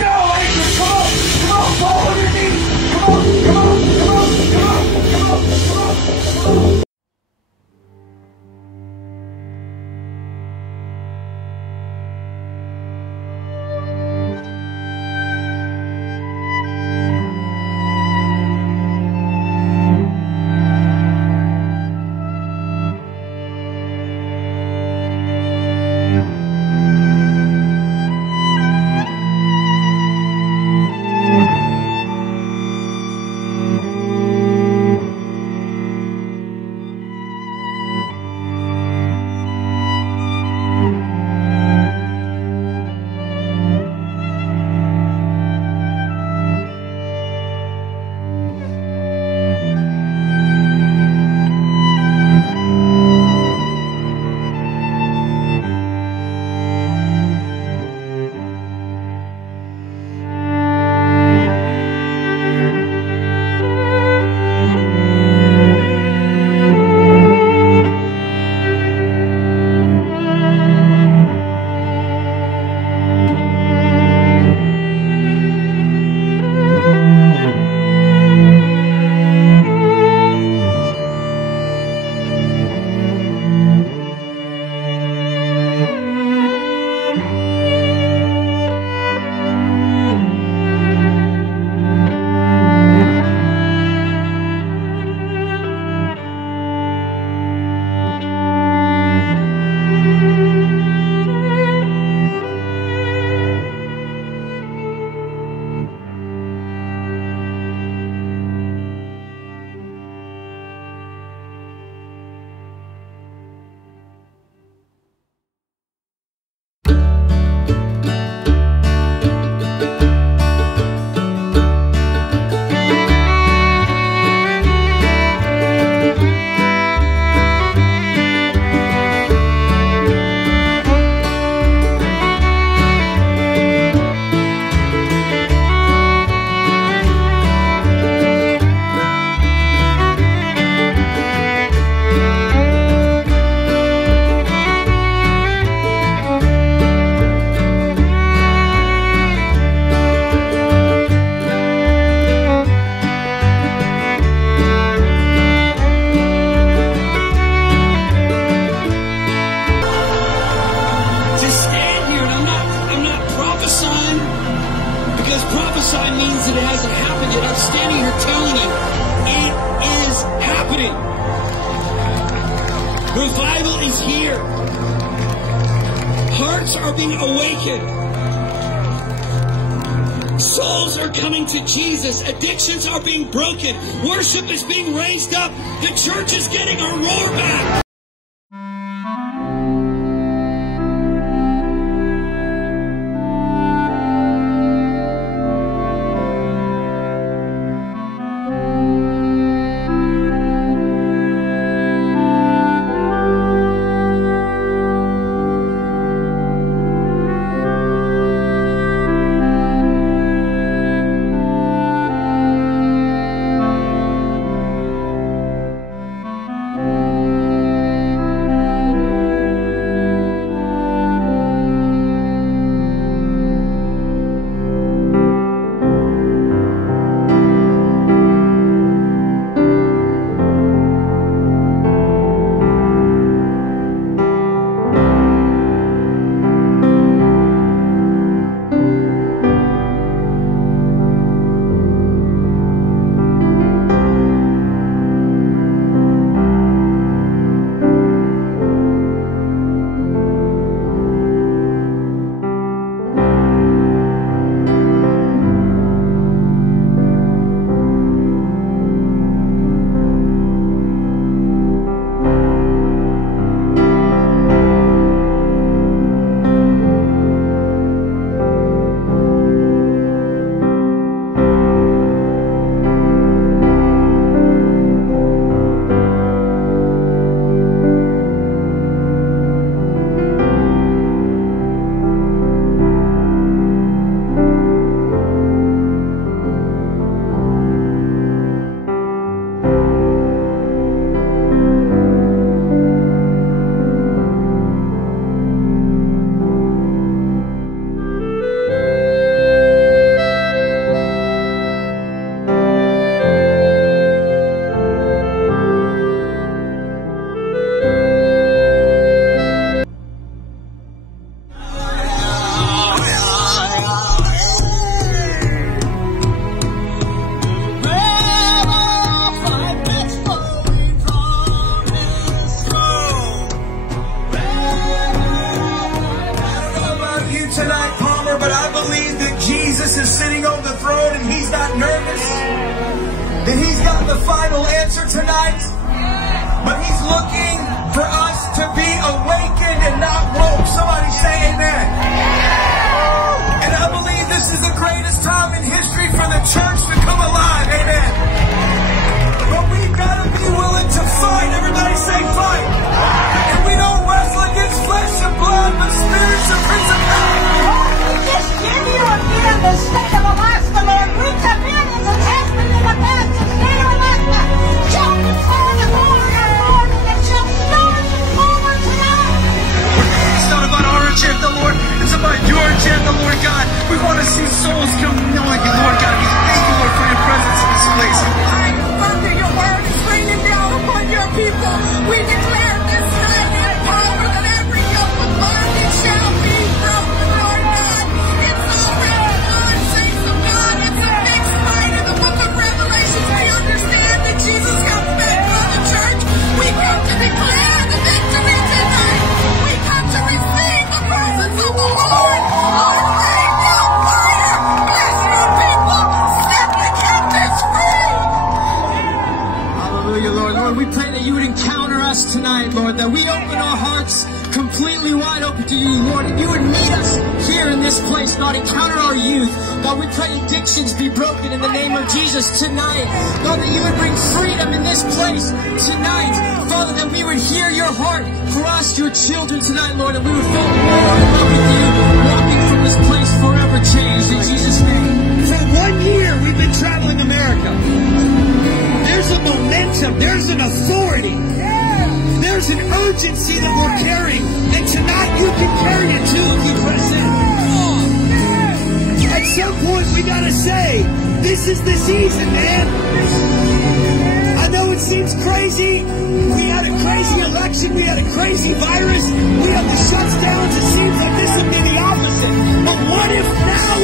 go, Adrian. Come on. Come on. Fall on your knees. Come on. Come on. Come on. Come on. Come on. Come on. Come on. Prophesy means that it hasn't happened yet. I'm standing here telling you, it is happening. Revival is here. Hearts are being awakened. Souls are coming to Jesus. Addictions are being broken. Worship is being raised up. The church is getting a roar back. the final answer tonight, but He's looking for us to be awakened and not woke. Somebody say amen. And I believe this is the greatest time in history for the church to come alive. Amen. But we've got to be willing to fight. Everybody say fight. And we don't wrestle against flesh and blood, but spirits and principalities. We just give you again the state of Alaska, Lord. We commit in the testament in the past the state of Alaska. Shall be forward and forward and forward, and it shall start forward tonight. It's not about our agenda, Lord. It's about your agenda, Lord God. We want to see souls come knowing you, Lord God. We thank you, Lord, for your presence in this place. Father, your word is raining down upon your people. We declare this night in power that every yoke of bondage shall be broken, Lord God. It's already done, saints of God. It's a fixed fight in the book of Revelation. We understand that Jesus comes back for the church. We come to declare the victory tonight. We come to receive the presence of the Lord. Lord, rain down fire. Bless your people. Set the captives free. Hallelujah, Lord. Lord, we pray that you would encounter us tonight, Lord, that we open our hearts completely wide open to you, Lord, and you would meet us here in this place, God. Encounter our youth. God, we pray addictions be broken in the name of Jesus tonight. God, that you would bring freedom in this place tonight. Father, that we would hear your heart for us, your children tonight, Lord, and we would fall more in love with you, walking from this place forever changed. In Jesus' name. For 1 year, we've been traveling America. There's a momentum. There's an authority. There's an urgency that we're carrying. And tonight you can carry it too if you press in. At some point we gotta say, this is the season, man. I know it seems crazy. We had a crazy election. We had a crazy virus. We have the shutdowns. It seems like this would be the opposite. But what if now